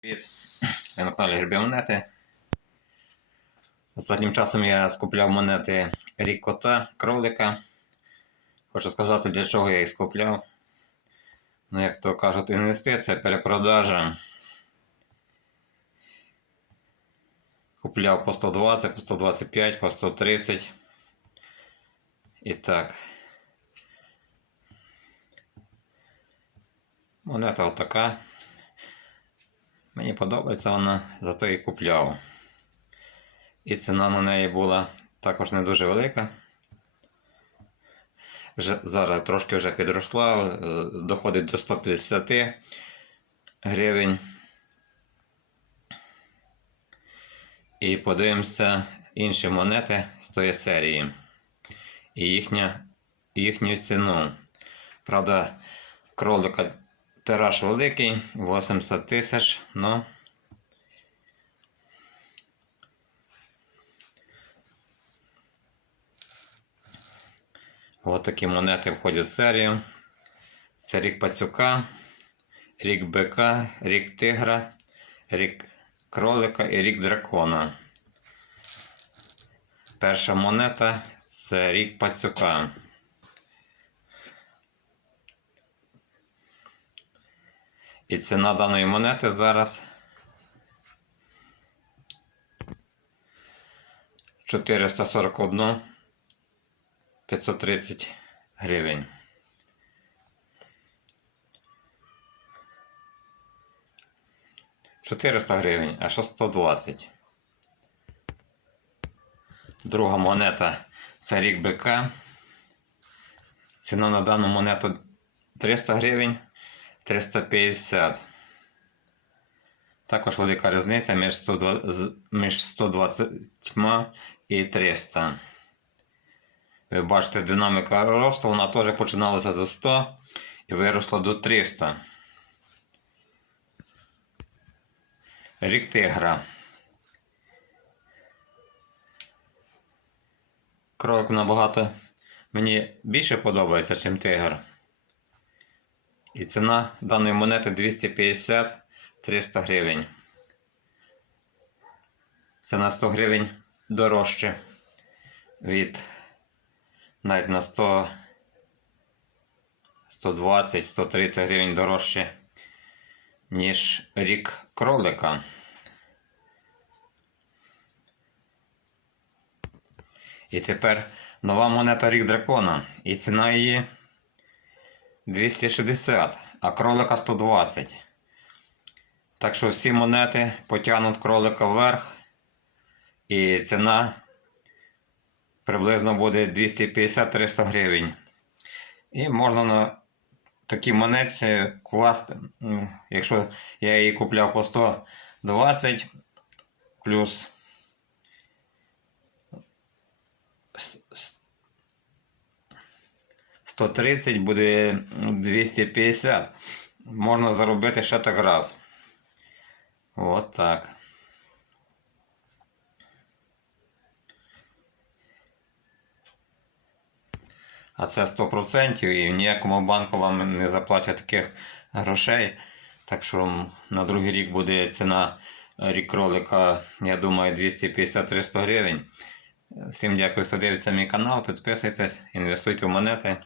Привіт! Ви на каналі Грибі монети. Останнім часом я скупляв монети рік кота, кролика. Хочу сказати, для чого я їх скупляв. Ну, як то кажуть, інвестиція, перепродажа. Купляв по 120, по 125, по 130. І так. Монета отака. Мені подобається вона, зато і купляв. І ціна на неї була також не дуже велика. Вже, зараз трошки вже підросла, е, доходить до 150 гривень. І подивимося інші монети з тої серії. І їхня, їхню ціну. Правда, кролика тираж великий, 80 тисяч, но Ось такі монети входять в серію. Це рік пацюка, рік бика, рік тигра, рік кролика і рік дракона. Перша монета це рік пацюка. І ціна даної монети зараз 441 530 гривень. Чотириста гривень, а що 120. Друга монета це рік бика. Ціна на дану монету 300 гривень. 350. Також велика різниця між 120, між 120 і 300. Ви бачите, динаміка росту, вона теж починалася за 100 і виросла до 300. Рік тигра. Кролик набагато мені більше подобається, ніж тигр. І ціна даної монети 250-300 гривень. Це на 100 гривень дорожче від навіть на 100 120-130 гривень дорожче, ніж рік кролика. І тепер нова монета рік дракона. І ціна її 260, а кролика 120. Так що всі монети потягнуть кролика вверх. І ціна приблизно буде 250-300 гривень. І можна на такі монеті класти, якщо я її купляв по 120 плюс 130 буде 250. Можна заробити ще так раз. От так. А це 100% і в ніякому банку вам не заплатять таких грошей. Так що на другий рік буде ціна рік кролика, я думаю, 250-300 гривень. Всім дякую, хто дивиться мій канал. Підписуйтесь, інвестуйте в монети.